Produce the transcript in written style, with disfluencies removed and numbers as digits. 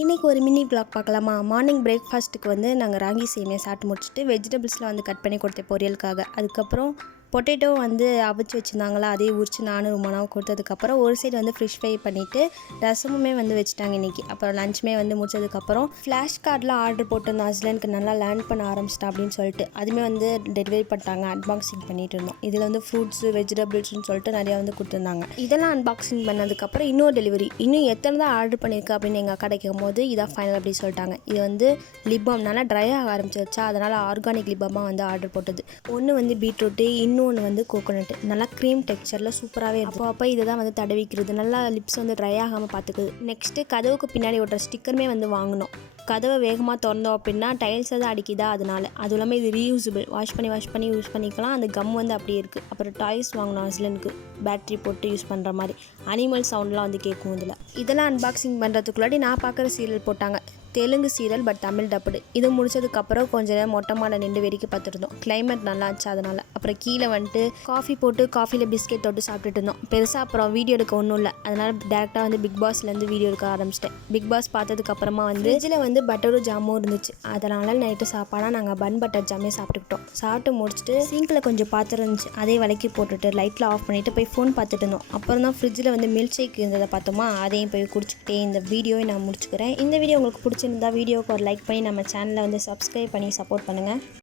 இன்றைக்கி ஒரு mini vlog பார்க்கலாமா? மார்னிங் பிரேக்ஃபாஸ்ட்டுக்கு வந்து நாங்கள் ராகி சேமியா சாப்பிட்டு முடிச்சுட்டு வெஜிடபிள்ஸ்லாம் வந்து கட் பண்ணி கொடுத்தேன் பொரியலுக்காக. அதுக்கப்புறம் பொட்டேட்டோ வந்து அவிச்சு வச்சுருந்தாங்களா, அதே உரிச்சு நானும் ரொம்பனாவும் கொடுத்ததுக்கப்புறம் ஒரு சைடு வந்து ஃபிஷ் ஃப்ரை பண்ணிவிட்டு ரசமுமே வந்து வச்சுட்டாங்க இன்றைக்கி. அப்புறம் லஞ்சுமே வந்து முடிச்சதுக்கப்புறம் ஃப்ளாஷ் கார்டெலாம் ஆர்டர் போட்டிருந்தோம். ஹஸ்பண்டுக்கு நல்லா லேர்ன் பண்ண ஆரம்பிச்சிட்டா அப்படின்னு சொல்லிட்டு அதுவுமே வந்து டெலிவரி பண்ணிட்டாங்க. அன்பாக்சிங் பண்ணிட்டு இருந்தோம். இதில் வந்து ஃப்ரூட்ஸு வெஜிடபிள்ஸ்னு சொல்லிட்டு நிறையா வந்து கொடுத்துருந்தாங்க. இதெல்லாம் அன்பாக்சிங் பண்ணதுக்கப்புறம் இன்னொரு டெலிவரி இன்னும் எத்தனை தான் ஆர்டர் பண்ணியிருக்கா அப்படின்னு எங்கள் அக்கா கேட்கும்போது இதான் ஃபைனல் அப்படின்னு சொல்லிட்டாங்க. இது வந்து லிப்பாம் நல்லா ட்ரை ஆக ஆரம்பிச்சிருச்சா, அதனால் ஆர்கானிக் லிப்பாமாக வந்து ஆர்டர் போட்டது. ஒன்று வந்து பீட்ரூட்டு, இன்னொன்று வந்து கோகோனட்டு. நல்லா க்ரீம் டெக்ஸ்சரில் சூப்பராகவே இருக்கும். அப்போ இதை தான் வந்து தடவிக்கிறது, நல்லா லிப்ஸ் வந்து ட்ரை ஆகாமல் பார்த்துக்குது. நெக்ஸ்ட்டு கதவுக்கு பின்னாடி ஒட்டுற ஸ்டிக்கருமே வந்து வாங்கினோம். கதவை வேகமாக திறந்தோம் அப்படின்னா டைல்ஸை தான் அடிக்குதா, அதனால. அதுவும் இல்லாமல் இது ரீயூசபிள், வாஷ் பண்ணி யூஸ் பண்ணிக்கலாம். அந்த கம் வந்து அப்படியே இருக்குது. அப்புறம் டாய்ஸ் வாங்கினோம் ஹஸ்பண்டுக்கு, பேட்ரி போட்டு யூஸ் பண்ணுற மாதிரி. அனிமல் சவுண்ட்லாம் வந்து கேட்கும் இதில். இதெல்லாம் அன்பாக்சிங் பண்ணுறதுக்குள்ளாடி நான் பார்க்குற சீரியல் போட்டாங்க. Telugu serial, but Tamil dubbed. இது முடிச்சதுக்கப்புறம் கொஞ்சம் நேரம் மொட்டை மாடை நின்று வேடிக்கை பார்த்துருந்தோம். கிளைமேட் நல்லா இருந்துச்சு அதனால். அப்புறம் கீழே வந்துட்டு காஃபி போட்டு காஃபியில் பிஸ்கெட் தொட்டு சாப்பிட்டுட்டு இருந்தோம். பெருசாக அப்புறம் வீடியோ எடுக்க ஒன்றும் இல்லை, அதனால் டேரெக்டாக வந்து பிக் பாஸ்லேருந்து வீடியோ எடுக்க ஆரம்பிச்சிட்டேன். பிக் பாஸ் பார்த்ததுக்கப்புறமா வந்து ஃப்ரிட்ஜில் வந்து பட்டரும் ஜாமும் இருந்துச்சு. அதனால் நைட்டு சாப்பாடாக நாங்கள் பன் பட்டர் ஜாமே சாப்பிட்டுக்கிட்டோம். சாப்பிட்டு முடிச்சுட்டு சிங்கில் கொஞ்சம் பாத்திரம் இருந்துச்சு, அதே விலைக்கு போட்டுட்டு லைட்டில் ஆஃப் பண்ணிவிட்டு போய் ஃபோன் பார்த்துட்டு இருந்தோம். அப்புறம் தான் ஃப்ரிட்ஜில் வந்து மில்க் ஷேக் இருந்ததை பார்த்தோமா, அதையும் போய் குடிச்சிக்கிட்டே இந்த வீடியோவை நான் முடிச்சுக்கிறேன். இந்த வீடியோ உங்களுக்கு பிடிச்சிருந்தா வீடியோவுக்கு ஒரு லைக் பண்ணி நம்ம சேனலை வந்து சப்ஸ்கிரைப் பண்ணி சப்போர்ட் பண்ணுங்கள்.